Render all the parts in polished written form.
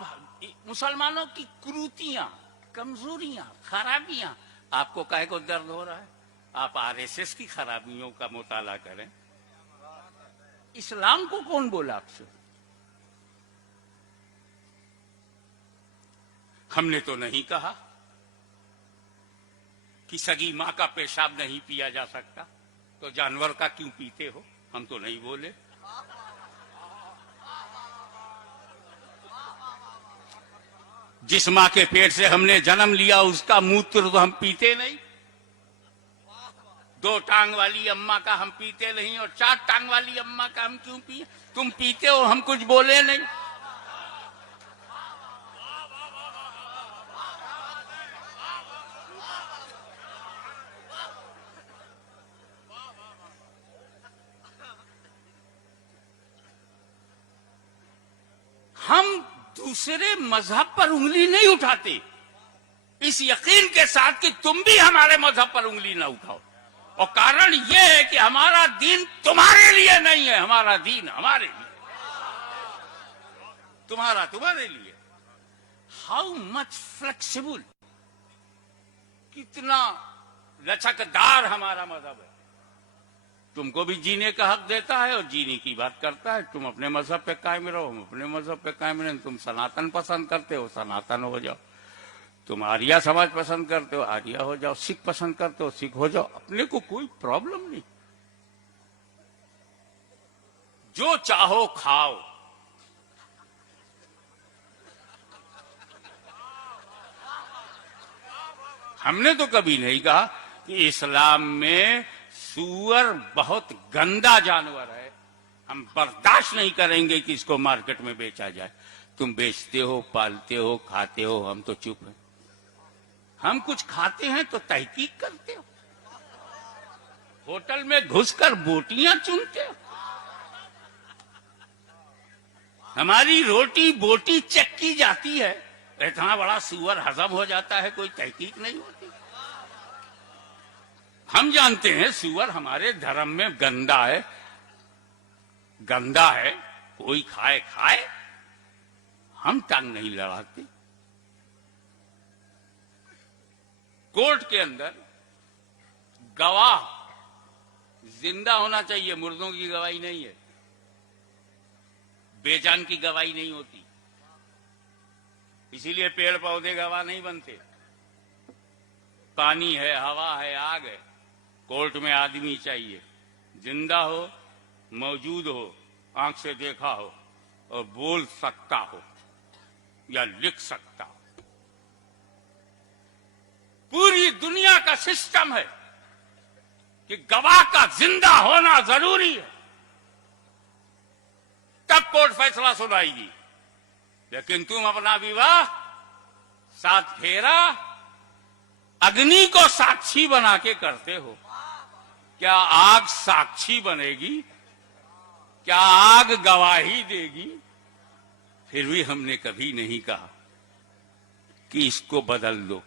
आप मुसलमानों की कुरीतियां, कमजोरियां, खराबियां आपको काहे को दर्द हो रहा है? आप आरएसएस की खराबियों का मुताला करें। इस्लाम को कौन बोला आपसे? हमने तो नहीं कहा कि सगी मां का पेशाब नहीं पिया जा सकता, तो जानवर का क्यों पीते हो? हम तो नहीं बोले। जिस मां के पेट से हमने जन्म लिया उसका मूत्र तो हम पीते नहीं। 2 टांग वाली अम्मा का हम पीते नहीं, और 4 टांग वाली अम्मा का हम क्यों पिए? तुम पीते हो, हम कुछ बोले नहीं। हम दूसरे मजहब पर उंगली नहीं उठाते, इस यकीन के साथ कि तुम भी हमारे मजहब पर उंगली ना उठाओ। और कारण यह है कि हमारा दीन तुम्हारे लिए नहीं है, हमारा दीन हमारे लिए, तुम्हारा तुम्हारे लिए। हाउ मच फ्लेक्सिबल, कितना लचकदार हमारा मजहब है। तुमको भी जीने का हक देता है और जीने की बात करता है। तुम अपने मजहब पे कायम रहो, हम अपने मजहब पे कायम रहें। तुम सनातन पसंद करते हो, सनातन हो जाओ। तुम आर्या समाज पसंद करते हो, आर्या हो जाओ। सिख पसंद करते हो, सिख हो जाओ। अपने को कोई प्रॉब्लम नहीं, जो चाहो खाओ। हमने तो कभी नहीं कहा कि इस्लाम में सूअर बहुत गंदा जानवर है, हम बर्दाश्त नहीं करेंगे कि इसको मार्केट में बेचा जाए। तुम बेचते हो, पालते हो, खाते हो, हम तो चुप हैं। हम कुछ खाते हैं तो तहकीक करते हो, होटल में घुसकर बोटियां चुनते हो। हमारी रोटी बोटी चेक की जाती है, इतना बड़ा सूअर हजम हो जाता है, कोई तहकीक नहीं होती। हम जानते हैं सूअर हमारे धर्म में गंदा है, गंदा है, कोई खाए खाए, हम टांग नहीं लड़ाते। कोर्ट के अंदर गवाह जिंदा होना चाहिए, मुर्दों की गवाही नहीं है, बेजान की गवाही नहीं होती। इसीलिए पेड़ पौधे गवाह नहीं बनते। पानी है, हवा है, आग है, कोर्ट में आदमी चाहिए, जिंदा हो, मौजूद हो, आंख से देखा हो और बोल सकता हो या लिख सकता हो। पूरी दुनिया का सिस्टम है कि गवाह का जिंदा होना जरूरी है, तब कोर्ट फैसला सुनाएगी। लेकिन तुम अपना विवाह 7 फेरा अग्नि को साक्षी बना के करते हो। क्या आग साक्षी बनेगी? क्या आग गवाही देगी? फिर भी हमने कभी नहीं कहा कि इसको बदल दो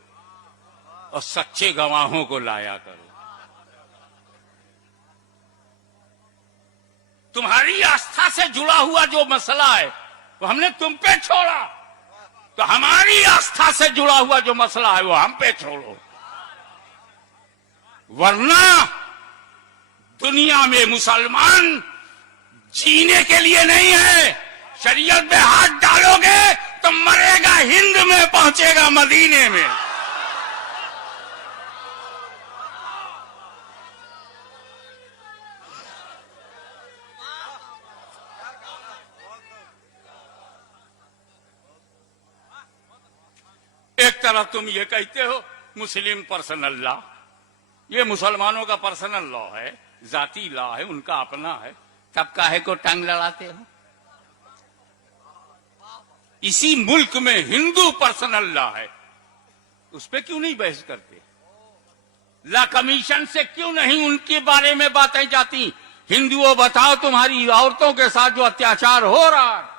और सच्चे गवाहों को लाया करो। तुम्हारी आस्था से जुड़ा हुआ जो मसला है वो हमने तुम पे छोड़ा, तो हमारी आस्था से जुड़ा हुआ जो मसला है वो हम पे छोड़ो। वरना दुनिया में मुसलमान जीने के लिए नहीं है। शरीयत में हाथ डालोगे तो मरेगा हिंद में, पहुंचेगा मदीने में। एक तरफ तुम ये कहते हो मुस्लिम पर्सनल लॉ, ये मुसलमानों का पर्सनल लॉ है, जाती लॉ है, उनका अपना है, तब काहे को टांग लड़ाते हो? इसी मुल्क में हिंदू पर्सनल लॉ है, उस पर क्यों नहीं बहस करते? लॉ कमीशन से क्यों नहीं उनके बारे में बातें जाती? हिंदुओं बताओ, तुम्हारी औरतों के साथ जो अत्याचार हो रहा है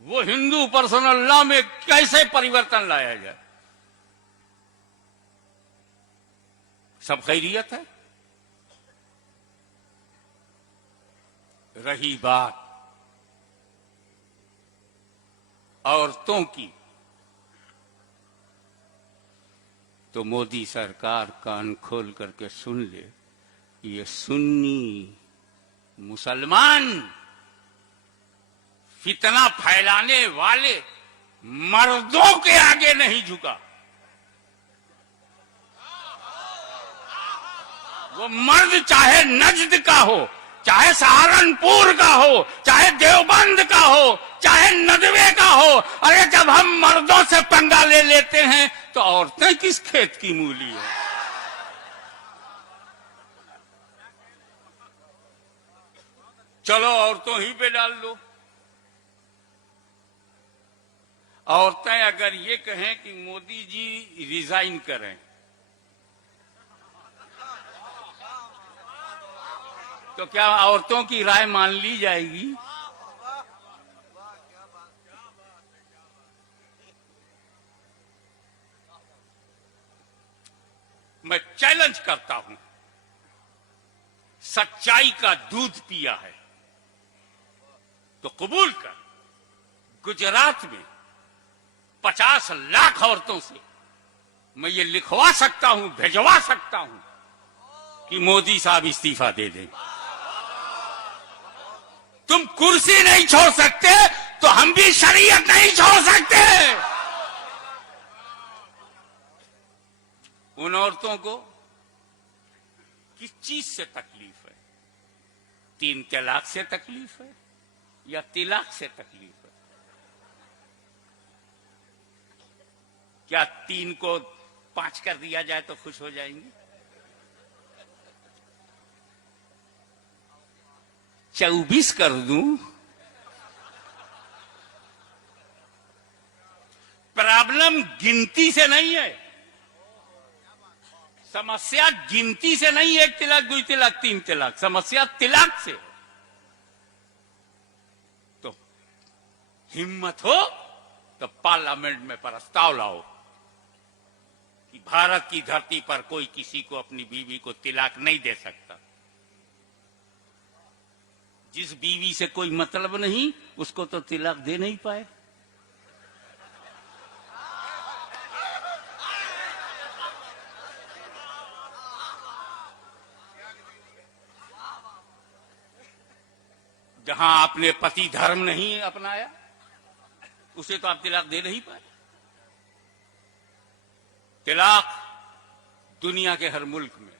वो हिंदू पर्सनल लॉ में कैसे परिवर्तन लाया जाए? सब खैरियत है। रही बात औरतों की, तो मोदी सरकार कान खोल करके सुन ले, ये सुन्नी मुसलमान फितना फैलाने वाले मर्दों के आगे नहीं झुका। वो मर्द चाहे नजद का हो, चाहे सहारनपुर का हो, चाहे देवबंद का हो, चाहे नदवे का हो। अरे जब हम मर्दों से पंगा ले लेते हैं तो औरतें किस खेत की मूली है। चलो औरतों ही पे डाल दो। औरतें अगर ये कहें कि मोदी जी रिजाइन करें, तो क्या औरतों की राय मान ली जाएगी? मैं चैलेंज करता हूं, सच्चाई का दूध पिया है तो कबूल कर। गुजरात में 50 लाख औरतों से मैं ये लिखवा सकता हूं, भिजवा सकता हूं कि मोदी साहब इस्तीफा दे दें। तुम कुर्सी नहीं छोड़ सकते तो हम भी शरीयत नहीं छोड़ सकते। उन औरतों को किस चीज से तकलीफ है? 3 तलाक से तकलीफ है या तिलाक से तकलीफ है? क्या 3 को 5 कर दिया जाए तो खुश हो जाएंगे? 24 कर दूं? प्रॉब्लम गिनती से नहीं है, समस्या गिनती से नहीं। 1 तिलाक, 2 तिलाक, 3 तिलाक, समस्या तिलाक से। तो हिम्मत हो तो पार्लियामेंट में प्रस्ताव लाओ कि भारत की धरती पर कोई किसी को अपनी बीवी को तिलाक नहीं दे सकता। जिस बीवी से कोई मतलब नहीं उसको तो तिलाक दे नहीं पाए। जहां आपने पति धर्म नहीं अपनाया उसे तो आप तिलाक दे नहीं पाए। तिलाक दुनिया के हर मुल्क में,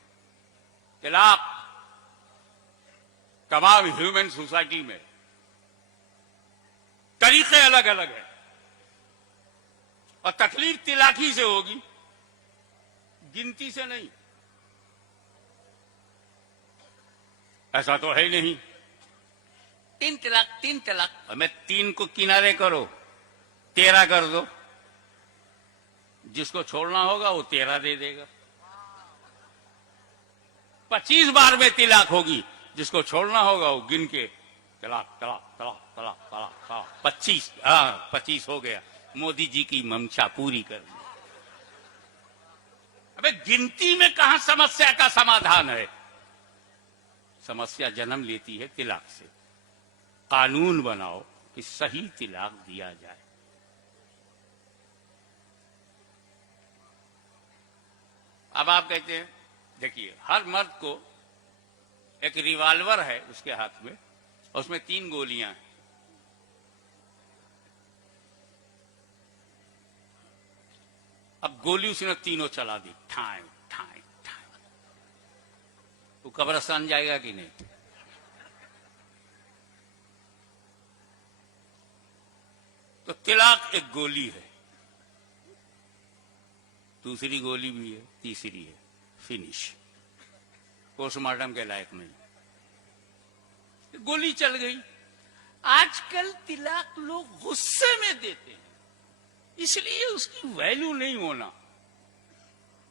तिलाक तमाम ह्यूमन सोसाइटी में तरीके अलग अलग हैं और तकलीफ तिलाकी से होगी, गिनती से नहीं। ऐसा तो है ही नहीं। 3 तलाक, 3 तलाक, हमें 3 को किनारे करो, 13 कर दो। जिसको छोड़ना होगा वो 13 दे देगा। 25 बार में तिलाक होगी, जिसको छोड़ना होगा वो गिन के तलाक तलाक तलाक तलाक तलाक तलाक 25। 25 हो गया। मोदी जी की मंशा पूरी कर दी। अबे गिनती में कहां समस्या का समाधान है? समस्या जन्म लेती है तिलाक से। कानून बनाओ कि सही तिलाक दिया जाए। अब आप कहते हैं, देखिए हर मर्द को एक रिवॉल्वर है उसके हाथ में, उसमें 3 गोलियां हैं। अब गोली उसने तीनों चला दी, ठाए ठाए ठाए। वो कब्रिस्तान जाएगा कि नहीं? तो तिलाक एक गोली है, दूसरी गोली भी है, तीसरी है, फिनिश, पोस्टमार्टम के लायक नहीं। गोली चल गई। आजकल तिलाक लोग गुस्से में देते हैं, इसलिए उसकी वैल्यू नहीं होना।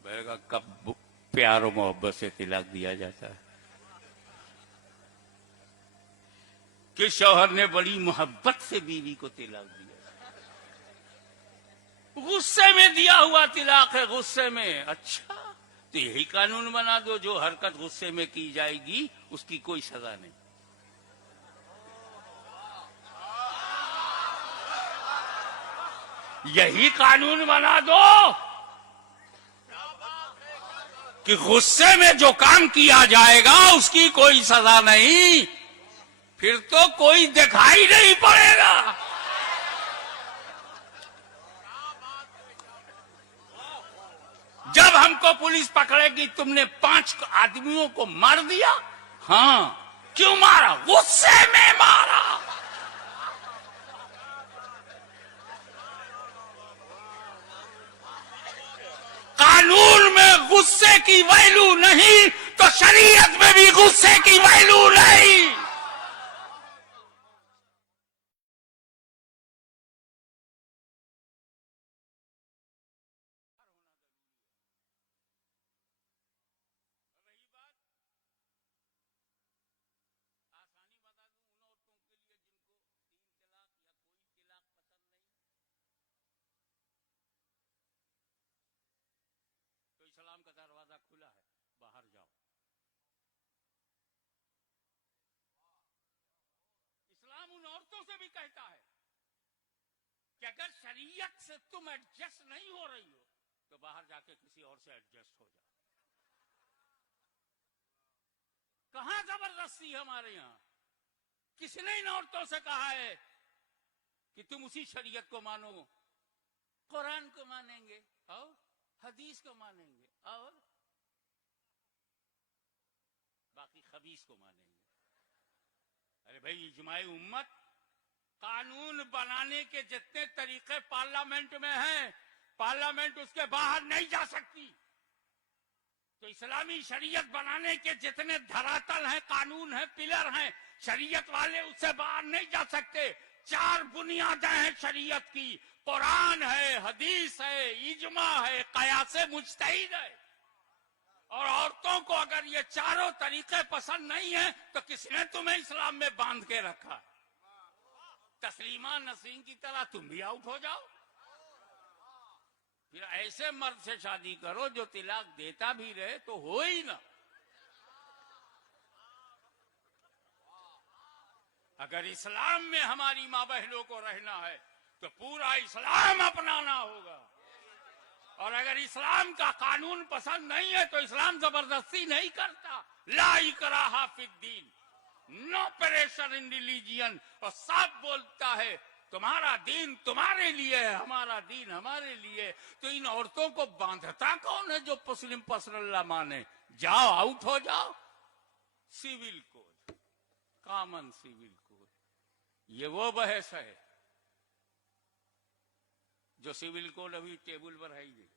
बैगा कब प्यार और मोहब्बत से तिलाक दिया जाता है कि शौहर ने बड़ी मोहब्बत से बीवी को तिलाक दिया। गुस्से में दिया हुआ तिलाक है, गुस्से में। अच्छा, तो यही कानून बना दो, जो हरकत गुस्से में की जाएगी उसकी कोई सजा नहीं। यही कानून बना दो कि गुस्से में जो काम किया जाएगा उसकी कोई सजा नहीं, फिर तो कोई दिखाई नहीं पड़ेगा। जब हमको पुलिस पकड़ेगी तुमने 5 आदमियों को मार दिया, हाँ क्यों मारा? गुस्से में मारा। कानून में गुस्से की वैल्यू नहीं तो शरीयत में भी गुस्से की वैल्यू नहीं। इस्लाम का दरवाजा खुला है, बाहर जाओ। इस्लाम उन औरतों से भी कहता है कि अगर शरीयत से तुम एडजस्ट नहीं हो रही हो तो बाहर जाके किसी और से एडजस्ट हो जाओ। कहां जबरदस्ती हमारे यहां? किसने इन औरतों से कहा है कि तुम उसी शरीयत को मानो? कुरान को मानेंगे और हदीस को मानेंगे और बाकी खबीस को मानेंगे। अरे भाई, इजमाए उम्मत, कानून बनाने के जितने तरीके पार्लियामेंट में हैं, पार्लियामेंट उसके बाहर नहीं जा सकती। तो इस्लामी शरीयत बनाने के जितने धरातल हैं, कानून हैं, पिलर हैं, शरीयत वाले उससे बाहर नहीं जा सकते। 4 बुनियादें हैं शरीयत की, कुरान है, हदीस है, इजमा है, कयासे मुज्तहिद है। और औरतों को अगर ये चारों तरीके पसंद नहीं है तो किसने तुम्हें इस्लाम में बांध के रखा? तस्लीमा नसीम की तरह तुम भी आउट हो जाओ। फिर ऐसे मर्द से शादी करो जो तिलाक देता भी रहे तो हो ही ना। अगर इस्लाम में हमारी माँ बहनों को रहना है तो पूरा इस्लाम अपनाना होगा। और अगर इस्लाम का कानून पसंद नहीं है तो इस्लाम जबरदस्ती नहीं करता। ला इकराहा फिद्दीन, नो प्रेशर इन रिलीजियन। और साफ बोलता है तुम्हारा दीन तुम्हारे लिए है, हमारा दीन हमारे लिए। तो इन औरतों को बांधता कौन है जो मुस्लिम पसरल्ला माने? जाओ, आउट हो जाओ। Civil code, common civil code, ये वो बहस है जो सिविल कोड अभी टेबल पर है ही नहीं।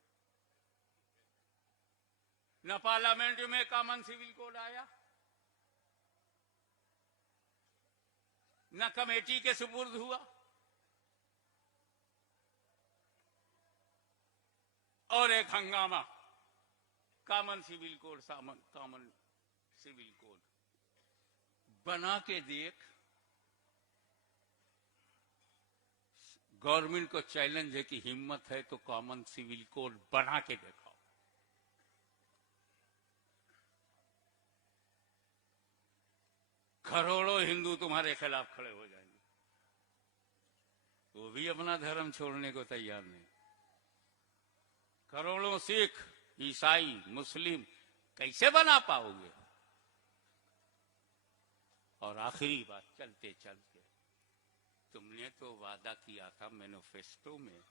न पार्लियामेंट में कॉमन सिविल कोड आया, न कमेटी के सुपुर्द हुआ, और एक हंगामा, common civil code, common civil code बना के देख। गवर्नमेंट को चैलेंज है कि हिम्मत है तो कॉमन सिविल कोड बना के दिखाओ। करोड़ों हिंदू तुम्हारे खिलाफ खड़े हो जाएंगे, वो भी अपना धर्म छोड़ने को तैयार नहीं। करोड़ों सिख, ईसाई, मुस्लिम कैसे बना पाओगे? और आखिरी बात, चलते चलते, तुमने तो वादा किया था मैनिफेस्टो में,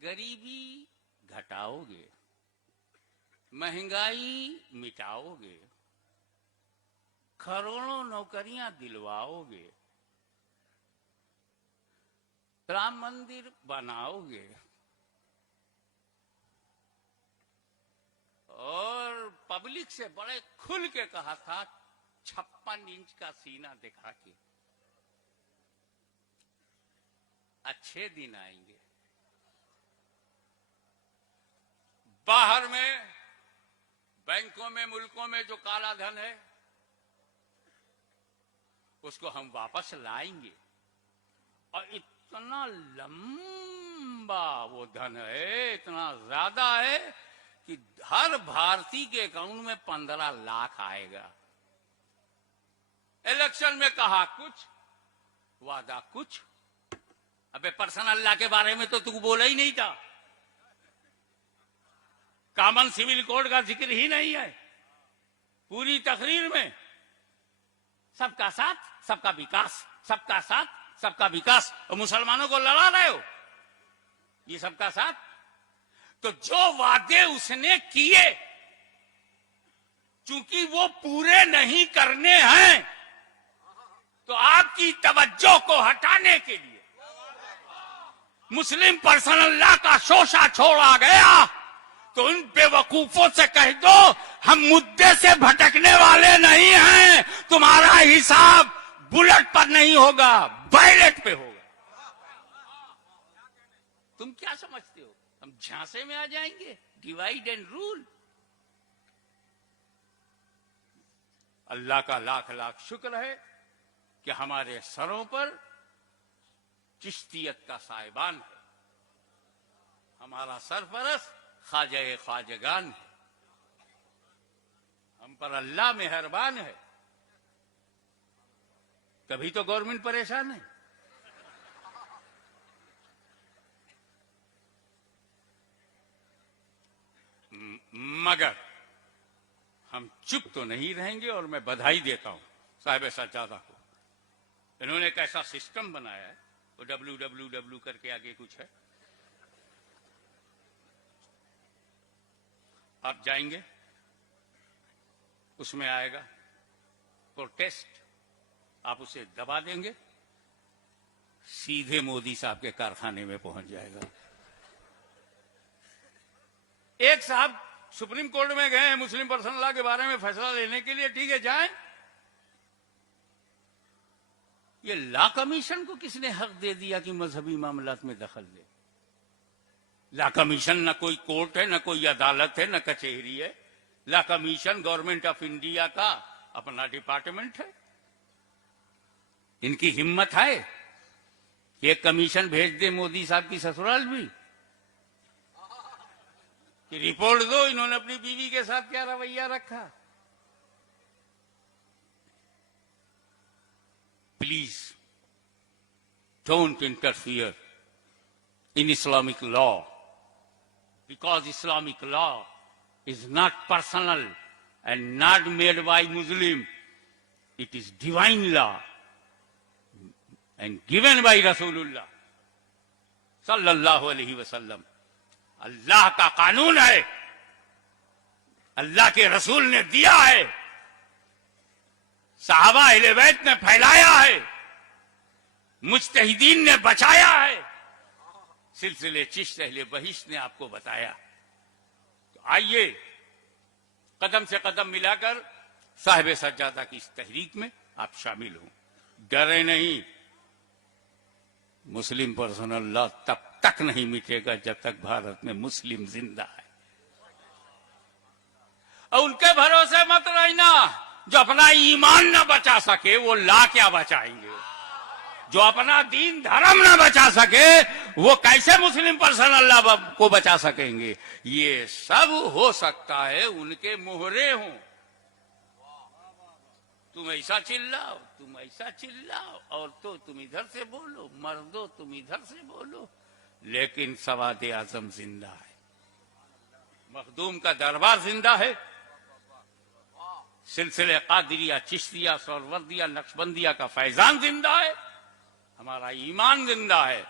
गरीबी घटाओगे, महंगाई मिटाओगे, करोड़ों नौकरियां दिलवाओगे, राम मंदिर बनाओगे, और पब्लिक से बड़े खुल के कहा था 56 इंच का सीना दिखा के अच्छे दिन आएंगे। बाहर में, बैंकों में, मुल्कों में जो काला धन है उसको हम वापस लाएंगे। और इतना लंबा वो धन है, इतना ज्यादा है कि हर भारतीय के अकाउंट में 15 लाख आएगा। इलेक्शन में कहा कुछ, वादा कुछ, अबे पर्सनल अल्लाह के बारे में तो तू बोला ही नहीं था। कॉमन सिविल कोड का जिक्र ही नहीं है पूरी तकरीर में। सबका साथ सबका विकास, सबका साथ सबका विकास, और मुसलमानों को लड़ा रहे हो ये सबका साथ। तो जो वादे उसने किए चूंकि वो पूरे नहीं करने हैं, तो आपकी तवज्जो को हटाने के लिए मुस्लिम पर्सनल लॉ का शोषा छोड़ा गया। तो उन बेवकूफों से कह दो हम मुद्दे से भटकने वाले नहीं हैं, तुम्हारा हिसाब बुलेट पर नहीं होगा, बैलेट पे होगा। तुम क्या समझते हो हम झांसे में आ जाएंगे? Divide and rule. अल्लाह का लाख लाख शुक्र है कि हमारे सरों पर चिश्तियत का साहिबान है, हमारा सरपरस्त ख्वाजा ख्वाजगान है, हम पर अल्लाह मेहरबान है। कभी तो गवर्नमेंट परेशान है। मगर हम चुप तो नहीं रहेंगे और मैं बधाई देता हूं साहिब सज्जादा को। इन्होंने एक ऐसा सिस्टम बनाया है, वो WWW करके आगे कुछ है, आप जाएंगे उसमें आएगा प्रोटेस्ट, आप उसे दबा देंगे, सीधे मोदी साहब के कारखाने में पहुंच जाएगा। एक साहब सुप्रीम कोर्ट में गए हैं मुस्लिम पर्सनल लॉ के बारे में फैसला लेने के लिए, ठीक है जाएं। ये लॉ कमीशन को किसने हक दे दिया कि मजहबी मामलात में दखल दे? लॉ कमीशन न कोई कोर्ट है, न कोई अदालत है, न कचहरी है। Law commission government of India का अपना डिपार्टमेंट है। इनकी हिम्मत है एक कमीशन भेज दे मोदी साहब की ससुराल भी कि रिपोर्ट दो इन्होंने अपनी बीवी के साथ क्या रवैया रखा। Please don't interfere in Islamic law, because Islamic law is not personal and not made by Muslim. It is divine law and given by Rasulullah sallallahu alaihi wasallam. अल्लाह का कानून है, अल्लाह के रसूल ने दिया है, साहबा अहले बैत ने फैलाया है, मुज्तहिदीन ने बचाया है, सिलसिले चिश्त अहले बहिश्त ने आपको बताया। तो आइए कदम से कदम मिलाकर साहिब सज्जादा की इस तहरीक में आप शामिल हों। डरे नहीं, मुस्लिम पर्सनल लॉ तब तक नहीं मिटेगा जब तक भारत में मुस्लिम जिंदा है। और उनके भरोसे मत रहना जो अपना ईमान ना बचा सके, वो लॉ क्या बचाएंगे? जो अपना दीन धर्म ना बचा सके वो कैसे मुस्लिम पर्सनल लॉ को बचा सकेंगे? ये सब हो सकता है उनके मोहरे हों। तुम ऐसा चिल्लाओ, तुम ऐसा चिल्लाओ, और तो तुम इधर से बोलो, मर्दो तुम इधर से बोलो, लेकिन सवाद आजम जिंदा है, मखदूम का दरबार जिंदा है, सिलसिले कादिरिया, चिश्तिया, सरवर्दिया, नक्शबंदिया का फैजान जिंदा है, हमारा ईमान जिंदा है।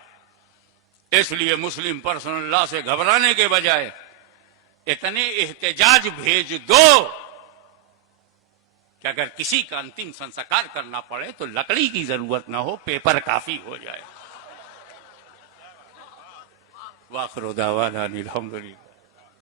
इसलिए मुस्लिम पर्सनल लॉ से घबराने के बजाय इतने एहतजाज भेज दो कि अगर किसी का अंतिम संस्कार करना पड़े तो लकड़ी की जरूरत ना हो, पेपर काफी हो जाए। वाखिर दावाना अनिल हम्दुलिल्लाह।